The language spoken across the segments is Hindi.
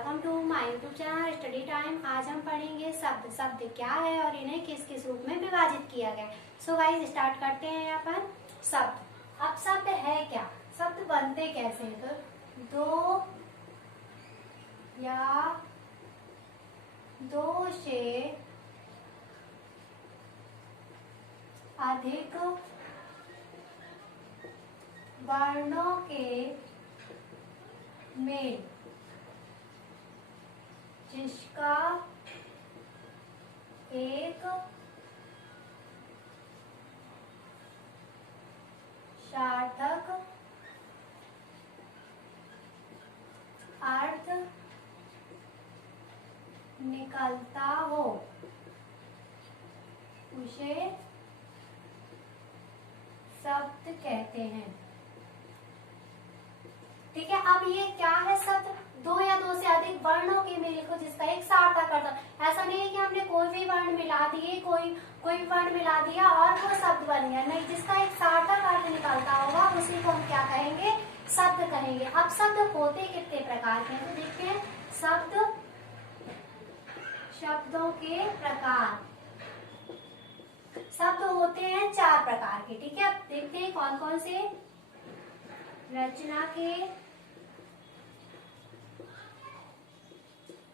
Welcome to my YouTube channel study time. आज हम पढ़ेंगे शब्द। शब्द क्या है और इन्हें किस किस रूप में विभाजित किया गया। सो गाइस स्टार्ट करते हैं यहाँ पर शब्द। अब शब्द है क्या, शब्द बनते कैसे हैं? तो दो या दो से अधिक वर्णों के मेल जिसका एक सार्थक अर्थ निकलता हो उसे शब्द कहते हैं। ठीक है, अब ये क्या है शब्द? दो या दो से अधिक वर्णों के मेल को जिसका एक सार्थक अर्थ। ऐसा नहीं है कि हमने कोई भी वर्ण मिला दिए, कोई भी वर्ण मिला दिया और वो शब्द बन गया, नहीं, जिसका एक सार्थक अर्थ निकलता होगा उसी को हम क्या कहेंगे? शब्द कहेंगे। अब शब्द होते कितने प्रकार के हैं तो देखते हैं। शब्दों के प्रकार। शब्द होते हैं चार प्रकार के। ठीक है, अब देखते हैं कौन कौन से। रचना के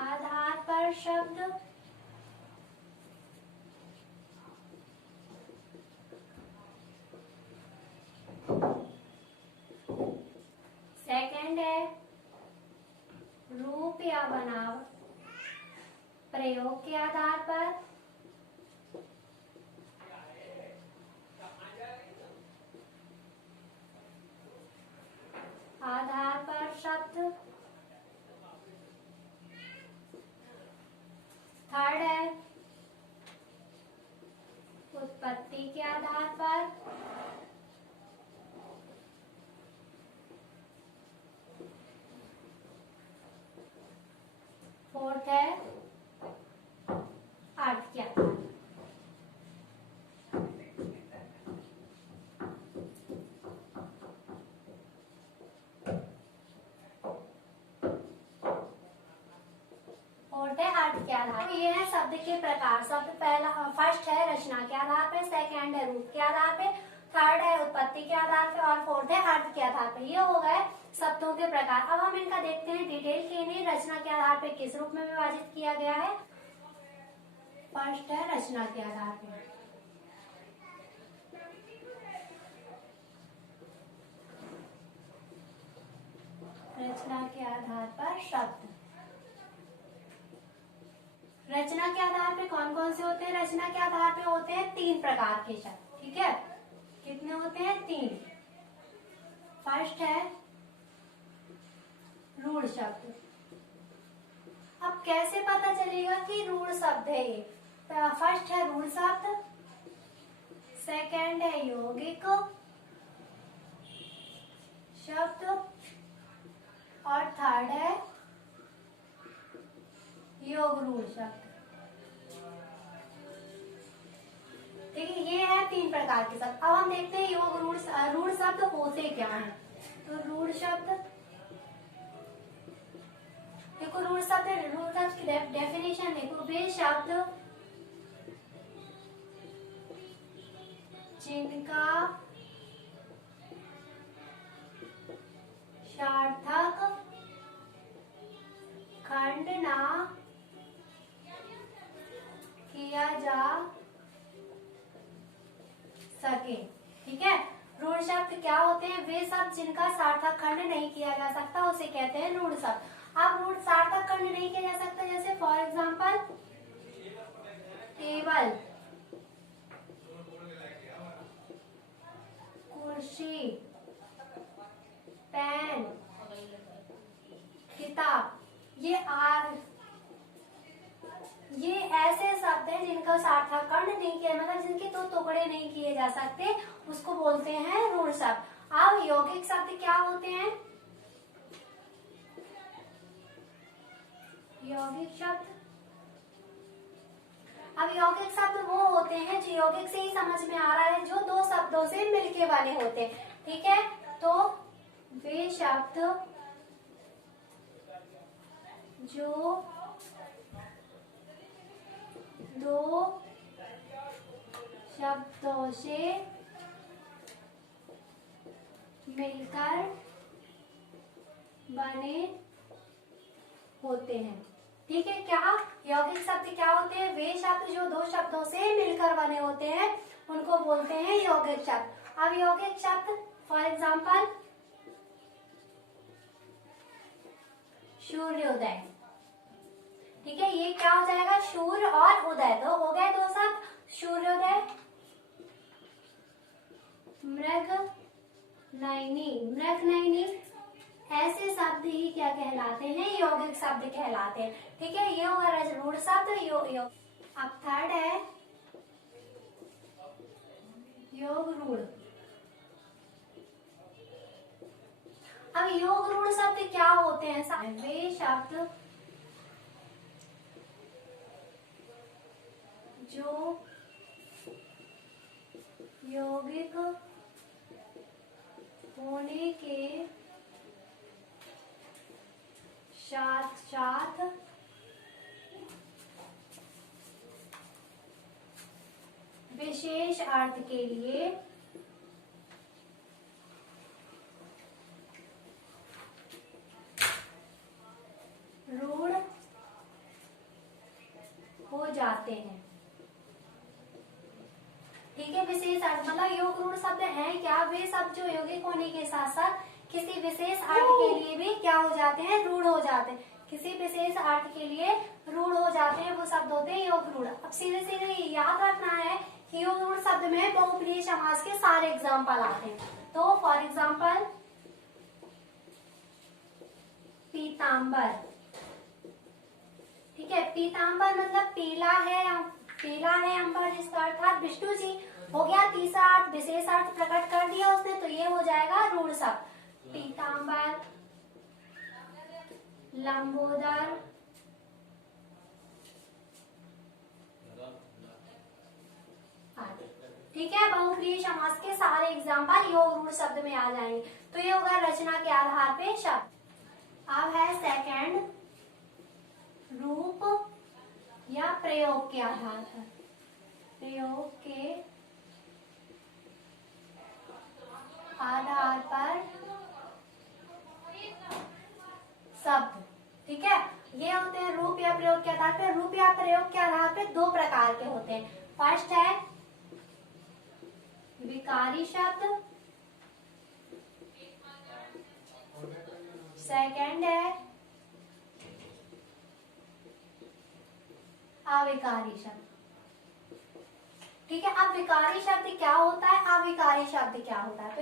आधार पर शब्द, सेकंड है रूप या बनाव प्रयोग के आधार पर, शब्द। थर्ड है उत्पत्ति के आधार पर, फोर्थ है अर्थ के आधार पर। तो ये है शब्द के प्रकार। शब्द पहला फर्स्ट है रचना के आधार पे, सेकंड है रूप के आधार पे, थर्ड है उत्पत्ति के आधार पे और फोर्थ है अर्थ के आधार पे। ये हो गए शब्दों के प्रकार। अब हम इनका देखते हैं डिटेल के। इन्हें रचना के आधार पे किस रूप में विभाजित किया गया है। फर्स्ट है रचना के आधार पे। रचना के आधार पर शब्द। रचना के आधार पे कौन कौन से होते हैं? रचना के आधार पे होते हैं तीन प्रकार के शब्द। ठीक है, कितने होते हैं? तीन। फर्स्ट है रूढ़ शब्द। अब कैसे पता चलेगा कि रूढ़ शब्द है ये? फर्स्ट है रूढ़ शब्द, सेकंड है यौगिक शब्द और थर्ड है योग रूढ़ शब्द। ठीक है, ये है तीन प्रकार के शब्द। अब हम देखते हैं योग रूढ़ शब्द होते क्या हैं। तो रूढ़ शब्द, देखो रूढ़ शब्द की डेफिनेशन देखो। वे शब्द जिनका सार्थक खंड ना किया जा सके। ठीक है, रूढ़ शब्द क्या होते हैं? वे शब्द जिनका सार्थक खंड नहीं किया जा सकता उसे कहते हैं रूढ़ शब्द। अब रूढ़ सार्थक खंड नहीं किया जा सकता, जैसे फॉर एग्जांपल टेबल, कुर्सी, पेन, किताब। ये ऐसे शब्द हैं जिनका सार्थक खंड नहीं किया, मतलब जिनके दो टुकड़े नहीं किए जा सकते, उसको बोलते हैं रूढ़ शब्द। अब यौगिक शब्द क्या होते हैं? यौगिक शब्द, अब यौगिक शब्द वो होते हैं जो यौगिक से ही समझ में आ रहा है, जो दो शब्दों से मिलके बने होते हैं। ठीक है, तो वे शब्द जो दो शब्दों से मिलकर बने होते हैं। ठीक है, क्या यौगिक शब्द क्या होते हैं? वे शब्द जो दो शब्दों से मिलकर बने होते हैं उनको बोलते हैं यौगिक शब्द। अब यौगिक शब्द फॉर एग्जाम्पल सूर्योदय। ठीक है, ये क्या हो जाएगा? सूर्य और उदय, तो हो गए दो शब्द, सूर्योदय। मृग नयनी, मृग नयनी, ऐसे शब्द ही क्या कहलाते हैं? यौगिक शब्द कहलाते हैं। ठीक है, ये हुआ रूढ़ शब्द। अब थर्ड है योग रूढ़। अब योग रूढ़ शब्द क्या होते हैं? वे शब्द जो यौगिक होने के साथ साथ विशेष अर्थ के लिए रूढ़ हो जाते हैं। ठीक है, विशेष अर्थ मतलब योग रूढ़ शब्द है क्या? वे शब्द जो यौगिक होने के साथ साथ किसी विशेष अर्थ के लिए भी क्या हो जाते हैं? रूढ़ हो जाते हैं। किसी विशेष अर्थ के लिए रूढ़ हो जाते हैं, वो शब्द होते हैं योग रूढ़। अब सीधे सीधे याद रखना है कि योग रूढ़ शब्द में बहुप्रिय समास के सारे एग्जाम्पल आते हैं। तो फॉर एग्जाम्पल पीताम्बर। ठीक है, पीताम्बर मतलब पीला है अंबर, जिसका अर्थात विष्णु जी। हो गया तीसरा अर्थ, विशेष अर्थ प्रकट कर दिया उसने, तो ये हो जाएगा रूढ़ शब्द। पीताम्बर, लंबोदर, आदि। ठीक है, बहुप्रिय समास के सारे एग्जाम्पल योग रूढ़ शब्द में आ जाएंगे। तो ये होगा रचना के आधार पे शब्द। अब है सेकंड, रूप या प्रयोग के आधार पर। प्रयोग के आधार पर शब्द। ठीक है, ये होते हैं रूप या प्रयोग के आधार पर। रूप या प्रयोग के आधार पर दो प्रकार के होते हैं। फर्स्ट है विकारी शब्द, सेकंड है अविकारी शब्द। ठीक है, अब विकारी शब्द क्या होता है, अविकारी शब्द क्या होता है? तो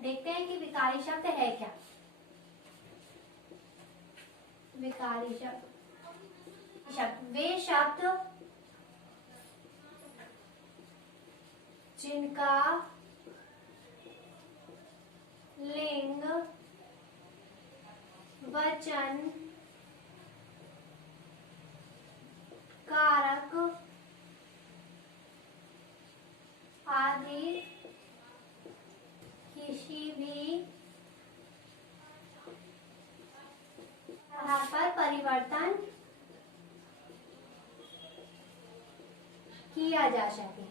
देखते हैं कि विकारी शब्द है क्या। विकारी शब्द वे शब्द जिनका लिंग, वचन, कारक आदि किसी भी आधार पर परिवर्तन किया जा सके।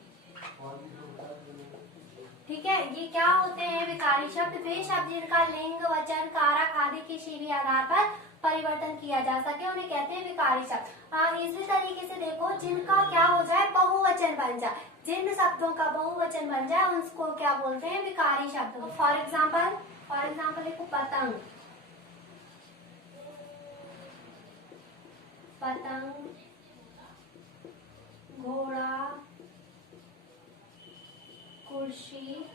ठीक है, ये क्या होते हैं विकारी शब्द? वे शब्द जिनका लिंग, वचन, कारक आदि किसी भी आधार पर परिवर्तन किया जा सके उन्हें कहते हैं विकारी शब्द। इसी तरीके से देखो, जिनका क्या हो जाए, बहुवचन बन जाए, जिन शब्दों का बहुवचन बन जाए उसको क्या बोलते हैं? विकारी शब्द। फॉर एग्जाम्पल देखो, पतंग, पतंग, घोड़ा, कुर्सी।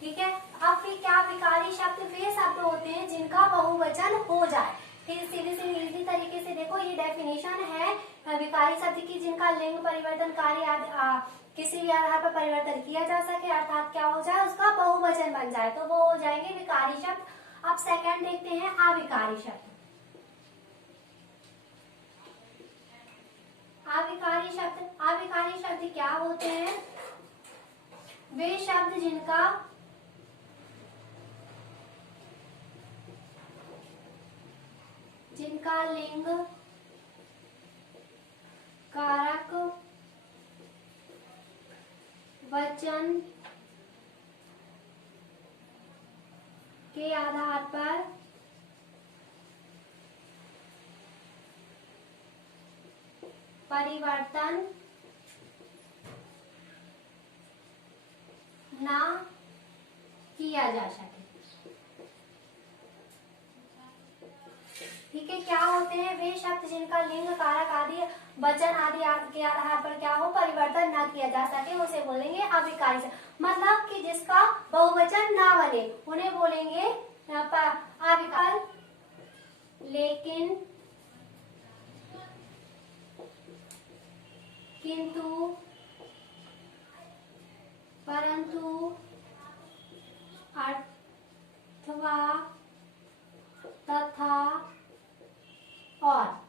ठीक है, अब फिर क्या विकारी शब्द? वे शब्द होते हैं जिनका बहुवचन हो जाए। फिर सीधे से इजी तरीके से देखो, ये डेफिनेशन है विकारी शब्द की, जिनका लिंग परिवर्तनकारी किसी भी आधार पर परिवर्तन किया जा सके, अर्थात क्या हो जाए, उसका बहुवचन बन जाए, तो वो हो जाएंगे विकारी शब्द। अब सेकंड देखते हैं अविकारी शब्द। अविकारी शब्द क्या होते हैं? वे शब्द जिनका जिनका लिंग कारक वचन के आधार पर परिवर्तन ना किया जा सके। ठीक है, क्या होते हैं वे शब्द जिनका लिंग कारक आदि वचन आदि के आधार पर क्या हो परिवर्तन ना किया जा सके, उसे बोलेंगे अविकारी शब्द। मतलब कि जिसका बहुवचन ना बने उन्हें बोलेंगे अविकार। लेकिन किंतु परंतु अथवा तथा और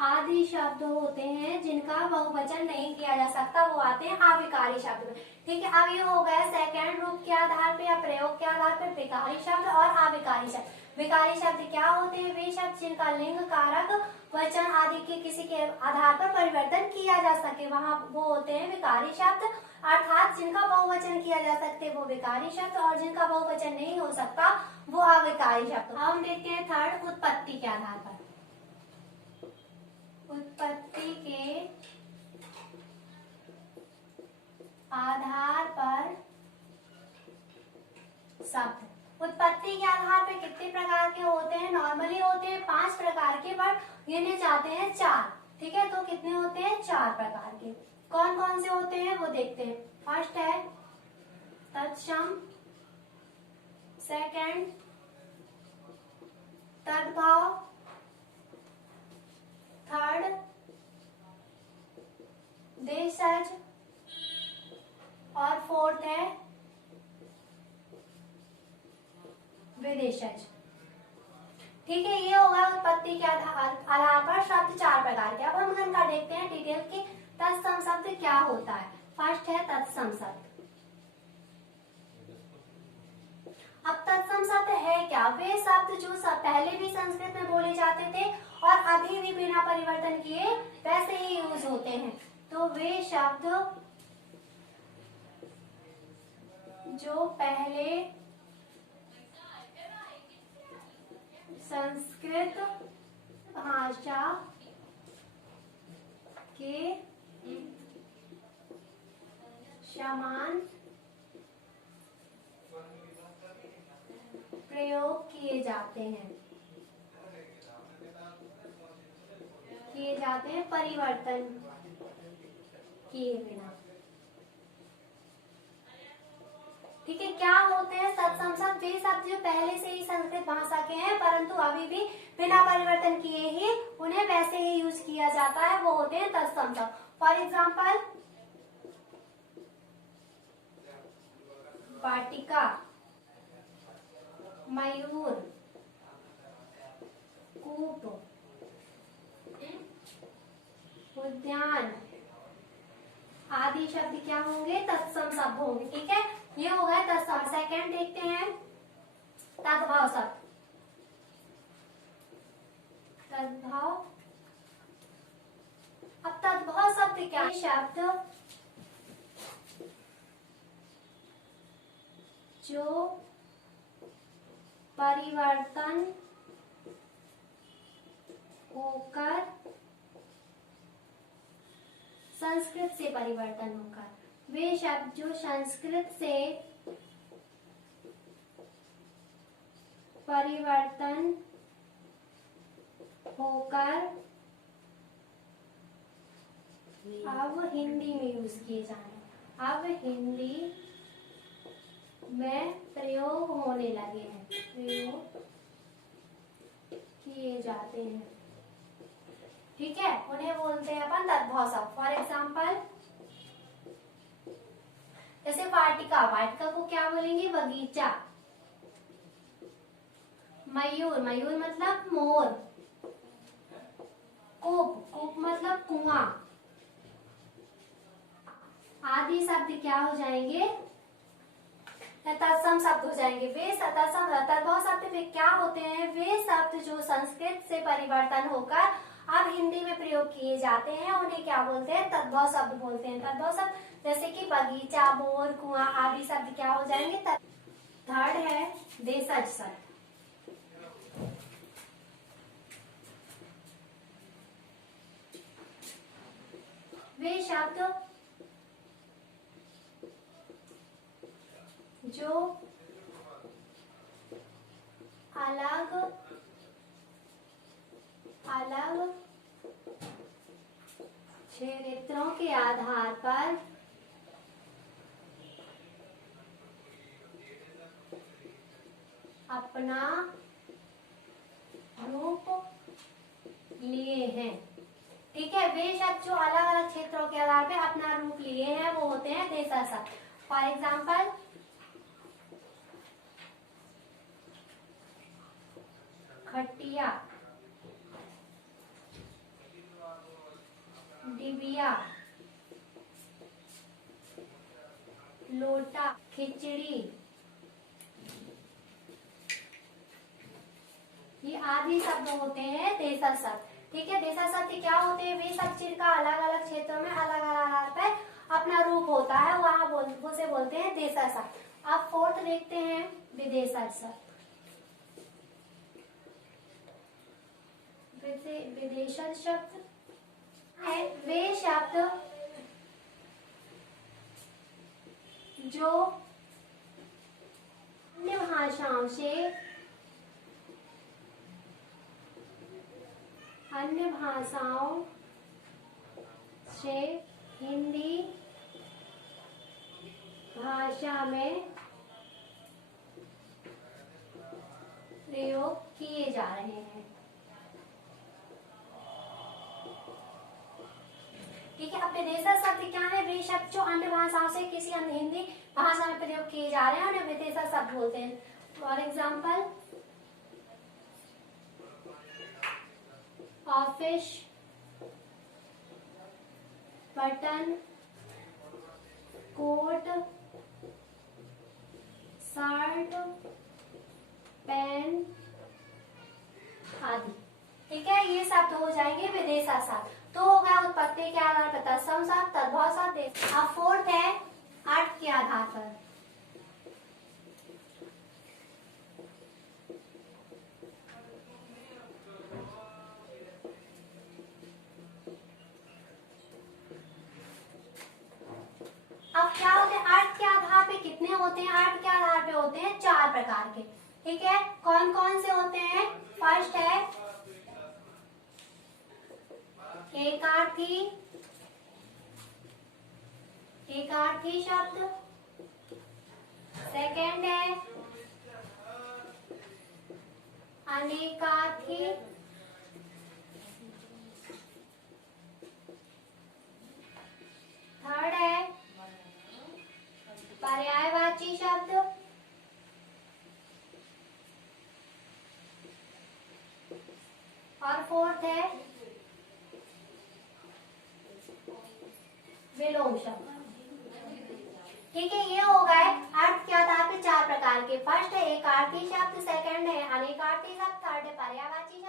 आदि शब्द होते हैं जिनका बहुवचन नहीं किया जा सकता, वो आते हैं अविकारी शब्द में। ठीक है, अब ये हो गया सेकंड रूप के आधार पे या प्रयोग के आधार पे विकारी शब्द और अविकारी शब्द। विकारी शब्द क्या होते हैं? वे शब्द जिनका लिंग कारक वचन आदि के किसी के आधार पर परिवर्तन किया जा सके, वहाँ वो होते हैं विकारी शब्द। अर्थात जिनका बहुवचन किया जा सकते वो विकारी शब्द और जिनका बहुवचन नहीं हो सकता वो अविकारी शब्द। अब हम देखते हैं थर्ड, उत्पत्ति के आधार पर। उत्पत्ति के आधार पर शब्द। उत्पत्ति के आधार पर कितने प्रकार के होते हैं? नॉर्मली होते हैं 5 प्रकार के, बट गिने जाते हैं 4। ठीक है, तो कितने होते हैं? 4 प्रकार के। कौन कौन से होते हैं वो देखते हैं। फर्स्ट है तत्सम, सेकंड तद्भव, थर्ड देशज और फोर्थ है विदेशज। ठीक है, ये होगा उत्पत्ति के आधार पर शब्द 4 प्रकार के। अब हम इनका देखते हैं डिटेल की तत्सम शब्द क्या होता है। फर्स्ट है तत्सम शब्द। अब तत्सम शब्द है क्या? वे शब्द जो पहले भी संस्कृत में बोले जाते थे और अभी भी बिना परिवर्तन किए वैसे ही यूज होते हैं। तो वे शब्द जो पहले संस्कृत भाषा के समान प्रयोग किए जाते हैं, परिवर्तन किए बिना। ठीक है, क्या होते हैं तत्सम शब्द? वे शब्द जो पहले से ही संस्कृत भाषा के हैं परंतु अभी भी बिना परिवर्तन किए ही उन्हें वैसे ही यूज किया जाता है, वो होते हैं तत्सम शब्द। फॉर एग्जाम्पल वाटिका, मयूर, कूप, उद्यान आदि शब्द क्या होंगे? तत्सम शब्द होंगे। ठीक है, ये हो गया तत्सम। सेकंड देखते हैं तद्भव शब्द। तद्भव, अब तद्भव शब्द क्या है? शब्द जो परिवर्तन होकर संस्कृत से परिवर्तन होकर, वे शब्द जो संस्कृत से परिवर्तन होकर अब हिंदी में यूज किए जाने, अब हिंदी में प्रयोग होने लगे हैं, प्रयोग किए जाते हैं। ठीक है, उन्हें बोलते हैं अपन तद्भव शब्द। फॉर एग्जाम्पल जैसे वाटिका, वाटिका को क्या बोलेंगे? बगीचा। मयूर, मयूर मतलब मोर। कूप, कूप मतलब कुआं। आदि शब्द क्या हो जाएंगे? तत्सम शब्द हो जाएंगे। वे तद्भव शब्द क्या होते हैं? वे शब्द जो संस्कृत से परिवर्तन होकर अब हिंदी में प्रयोग किए जाते हैं, उन्हें क्या बोलते हैं? तद्भव शब्द बोलते हैं। तद्भव शब्द जैसे कि बगीचा, बोर, कुआं आदि शब्द क्या हो जाएंगे? थर्ड है देशज शब्द। वे शब्द जो अलग अलग क्षेत्रों के आधार पर अपना रूप लिए हैं। ठीक है, वे शब्द जो अलग अलग क्षेत्रों के आधार पर अपना रूप लिए हैं वो होते हैं देशज शब्द। फॉर एग्जाम्पल खटिया, डिबिया, लोटा, खिचड़ी, ये आदि शब्द होते हैं देशज शब्द। ठीक है, देशज शब्द क्या होते हैं? वे शब्द जिनका अलग अलग क्षेत्रों में अलग अलग आधार पर अपना रूप होता है, वहां उसे बोलते हैं देशज शब्द। अब फोर्थ देखते हैं विदेशज शब्द। विदेशज शब्द है वे शब्द जो अन्य भाषाओं से हिंदी भाषा में प्रयोग किए जा रहे हैं। ठीक है, अब विदेशज शब्द क्या है? वे शब्द जो अन्य भाषाओं से किसी अन्य हिंदी भाषा में प्रयोग किए जा रहे हैं उन्हें विदेशज शब्द बोलते हैं। For example office, button, coat, shirt, pen आदि। ठीक है, ये शब्द हो जाएंगे विदेशज शब्द। तो हो गया उत्पत्ति के आधार पर तत्सम शब्द, तद्भव शब्द। अब फोर्थ है अर्थ के आधार पर। अब क्या होते हैं अर्थ के आधार पे? कितने होते हैं अर्थ के आधार पे? होते हैं 4 प्रकार के। ठीक है, कौन कौन से होते हैं? फर्स्ट है एकार्थी शब्द। सेकंड है अनेकार्थी। थर्ड है पर्यायवाची शब्द। और फोर्थ है विलोम शब्द। ठीक है, ये हो गए अर्थ के आधार पे 4 प्रकार के। फर्स्ट है एकार्थी शब्द, सेकंड है अनेकार्थी शब्द, थर्ड है पर्यायवाची